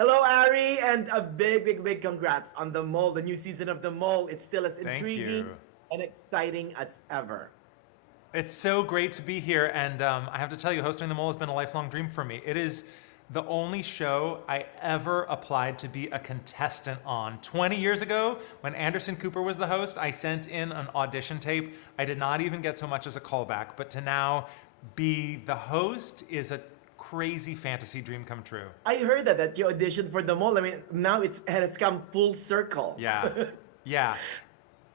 Hello, Ari, and a big congrats on The Mole, the new season of The Mole. It's still as Thank intriguing you. and exciting as ever. It's so great to be here, and I have to tell you, hosting The Mole has been a lifelong dream for me. It is the only show I ever applied to be a contestant on. 20 years ago, when Anderson Cooper was the host, I sent in an audition tape. I did not even get so much as a callback, but to now be the host is a crazy fantasy dream come true. I heard that you auditioned for The Mole. I mean, now it has come full circle. Yeah, yeah.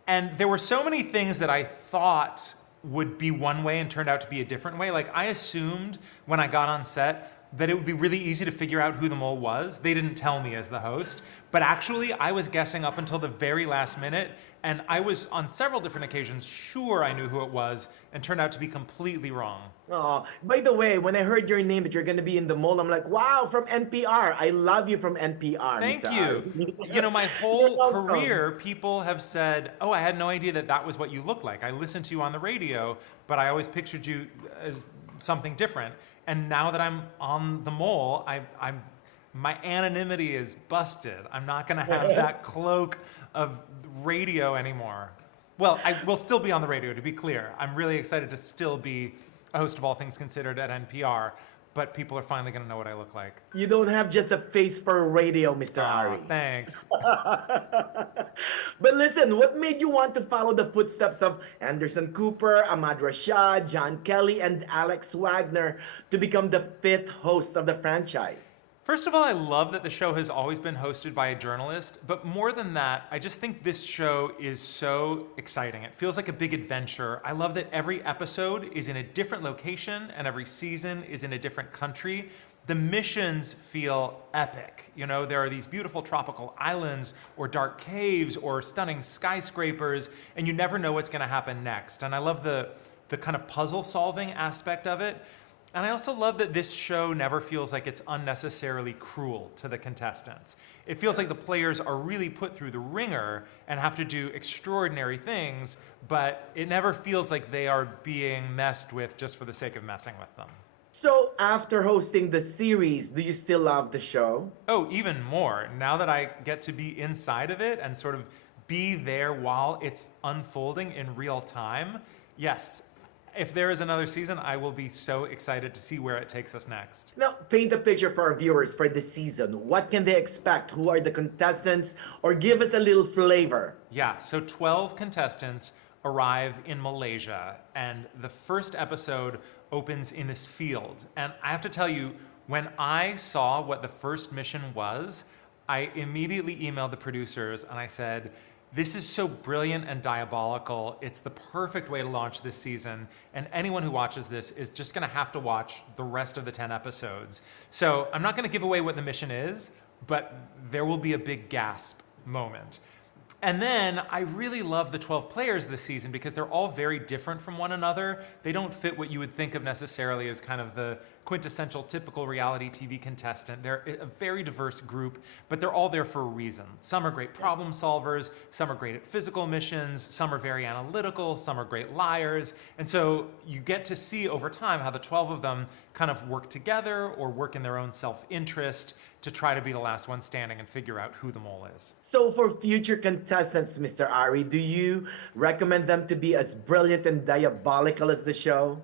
And there were so many things that I thought would be one way and turned out to be a different way. Like, I assumed when I got on set that it would be really easy to figure out who the mole was. They didn't tell me as the host, but actually I was guessing up until the very last minute, and I was on several different occasions sure I knew who it was and turned out to be completely wrong. Oh, by the way, when I heard your name that you're going to be in The Mole, I'm like, wow, from NPR. I love you from NPR, Thank Mr. you. Ari. You know, my You're whole welcome. career, people have said, oh, I had no idea that that was what you looked like. I listened to you on the radio, but I always pictured you as something different. And now that I'm on The Mole, my anonymity is busted. I'm not going to have that cloak of radio anymore. Well, I will still be on the radio, to be clear. I'm really excited to still be a host of All Things Considered at NPR, but people are finally going to know what I look like. You don't have just a face for radio, Mr. Aw, Ari. thanks. But listen, what made you want to follow the footsteps of Anderson Cooper, Ahmad Rashad, John Kelly, and Alex Wagner to become the fifth host of the franchise? First of all, I love that the show has always been hosted by a journalist, but more than that, I just think this show is so exciting. It feels like a big adventure. I love that every episode is in a different location and every season is in a different country. The missions feel epic. You know, there are these beautiful tropical islands or dark caves or stunning skyscrapers, and you never know what's gonna happen next. And I love the kind of puzzle solving aspect of it. And I also love that this show never feels like it's unnecessarily cruel to the contestants. It feels like the players are really put through the ringer and have to do extraordinary things, but it never feels like they are being messed with just for the sake of messing with them. So, after hosting the series, do you still love the show? Oh, even more. Now that I get to be inside of it and sort of be there while it's unfolding in real time, yes. If there is another season, I will be so excited to see where it takes us next. Now, paint a picture for our viewers for this season. What can they expect? Who are the contestants? Or give us a little flavor. Yeah, so 12 contestants arrive in Malaysia, and the first episode opens in this field. And I have to tell you, when I saw what the first mission was, I immediately emailed the producers and I said, this is so brilliant and diabolical. It's the perfect way to launch this season. And anyone who watches this is just gonna have to watch the rest of the 10 episodes. So I'm not gonna give away what the mission is, but there will be a big gasp moment. And then I really love the 12 players this season because they're all very different from one another. They don't fit what you would think of necessarily as kind of the quintessential typical reality TV contestant. They're a very diverse group, but they're all there for a reason. Some are great problem solvers, some are great at physical missions, some are very analytical, some are great liars. And so you get to see over time how the 12 of them kind of work together or work in their own self-interest to try to be the last one standing and figure out who the mole is. So, for future contestants, Mr. Ari, do you recommend them to be as brilliant and diabolical as the show?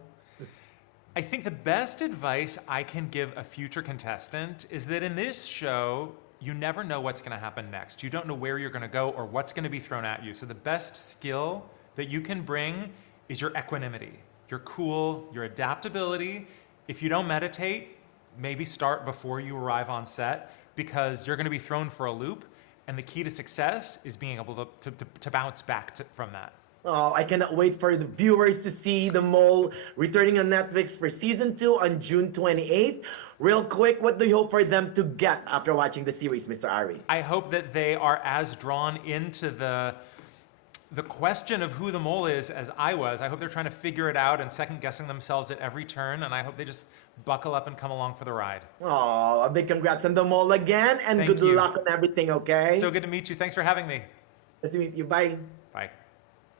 I think the best advice I can give a future contestant is that in this show, you never know what's gonna happen next. You don't know where you're gonna go or what's gonna be thrown at you. So the best skill that you can bring is your equanimity, your cool, your adaptability. If you don't meditate, maybe start before you arrive on set because you're gonna be thrown for a loop, and the key to success is being able to bounce back from that. Oh, I cannot wait for the viewers to see The Mole returning on Netflix for season 2 on June 28th. Real quick, what do you hope for them to get after watching the series, Mr. Ari? I hope that they are as drawn into the question of who the mole is as I was. I hope they're trying to figure it out and second guessing themselves at every turn, and I hope they just buckle up and come along for the ride. Oh, a big congrats on The Mole again, and Thank good you. luck on everything, okay? So good to meet you. Thanks for having me. Nice to meet you. Bye.